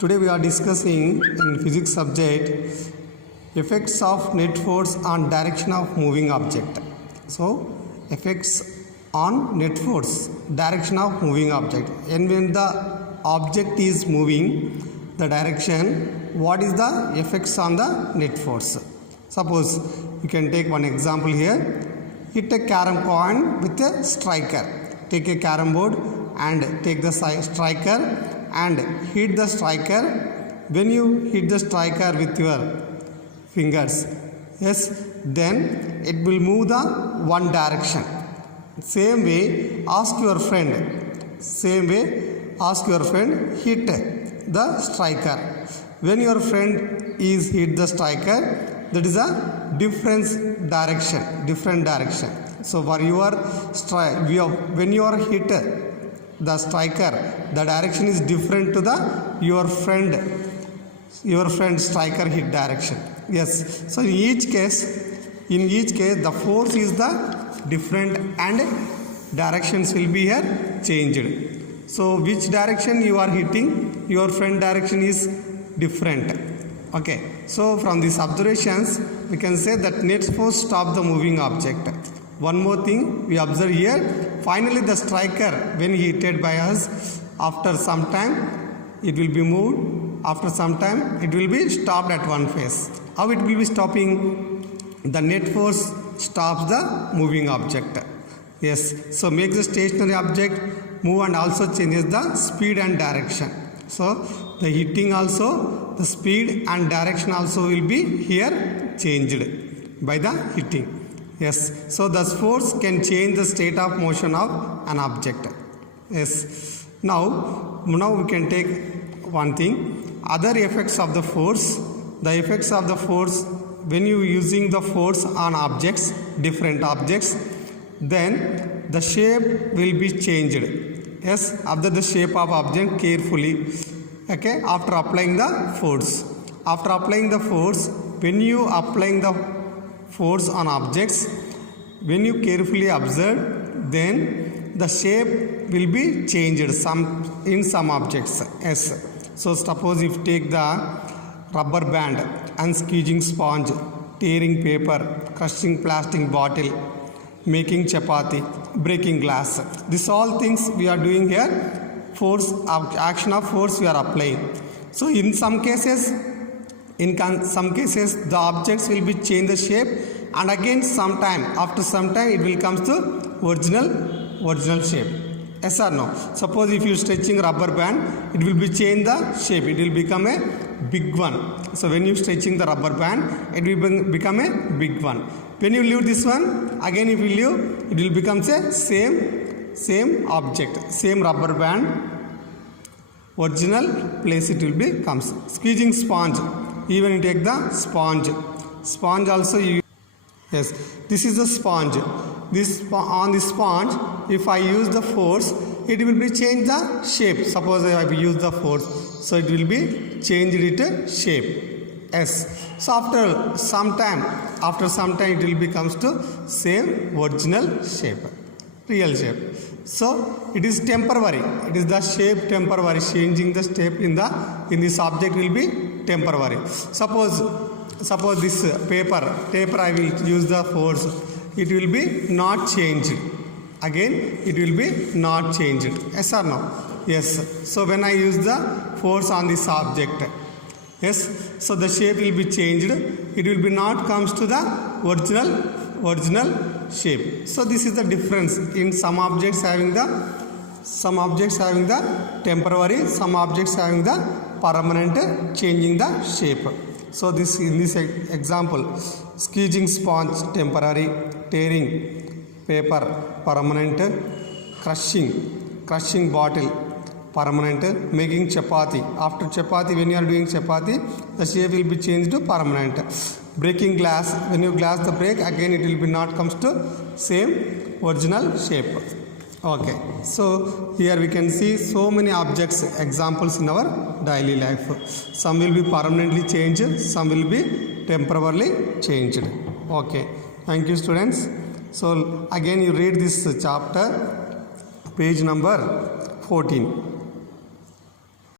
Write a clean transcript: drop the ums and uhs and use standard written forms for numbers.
Today we are discussing in physics subject effects of net force on direction of moving object. So effects on net force, direction of moving object. And when the object is moving, the direction, what is the effects on the net force? Suppose you can take one example here. Hit a carom coin with a striker. Take a carom board and take the striker and hit the striker. When you hit the striker with your fingers, yes, then it will move the one direction. Same way, ask your friend hit the striker. When your friend is hit the striker, that is a different direction. So for your when you are hit the striker, the direction is different to the your friend striker hit direction. Yes, so in each case the force is the different and directions will be here changed. So which direction you are hitting, your friend direction is different. Okay, so from these observations we can say that net force stop the moving object. One more thing we observe here, finally the striker when hit by us, after some time it will be moved, after some time it will be stopped at one phase. How it will be stopping? The net force stops the moving object. Yes, so makes the stationary object move and also changes the speed and direction. So the hitting also, the speed and direction also will be here changed by the hitting. Yes, so the force can change the state of motion of an object. Yes, now we can take one thing, other effects of the force. The effects of the force, when you using the force on objects, different objects, then the shape will be changed. Yes, observe the shape of object carefully. Okay, after applying the force. When you applying the force on objects, when you carefully observe, then the shape will be changed in some objects. Yes, so suppose if you take the rubber band and squeezing sponge, tearing paper, crushing plastic bottle, making chapati, breaking glass, this all things we are doing here, force, action of force we are applying. So in some cases the objects will be change the shape, and again after some time it will comes to original shape. Yes or no? Suppose if you stretching rubber band, it will be change the shape, it will become a big one. So when you stretching the rubber band, it will become a big one. When you leave this one, again if you leave, it will become a same object, same rubber band, original place it will be comes. Squeezing sponge, even you take the sponge also you. Yes, this is the sponge. On the sponge, if I use the force, it will be change the shape. Suppose I have used the force, so it will be changed it shape. Yes, so after some time it will becomes to same original shape, real shape. So it is temporary. It is the shape temporary. Changing the shape in this object will be temporary. Suppose this paper I will use the force, it will be not changed. Again it will be not changed. Yes or no? Yes. So when I use the force on this object, yes, so the shape will be changed. It will be not comes to the original shape. So this is the difference in some objects having the temporary, some objects having the permanent, changing the shape. So in this example, squeezing sponge temporary, tearing paper permanent, crushing bottle permanent, making chapati. After chapati, when you are doing chapati, the shape will be changed to permanent. Breaking glass, when you glass the break, again it will be not comes to same original shape. Okay, so here we can see so many objects, examples in our daily life. Some will be permanently changed, some will be temporarily changed. Okay, thank you students. So again you read this chapter, page number 14.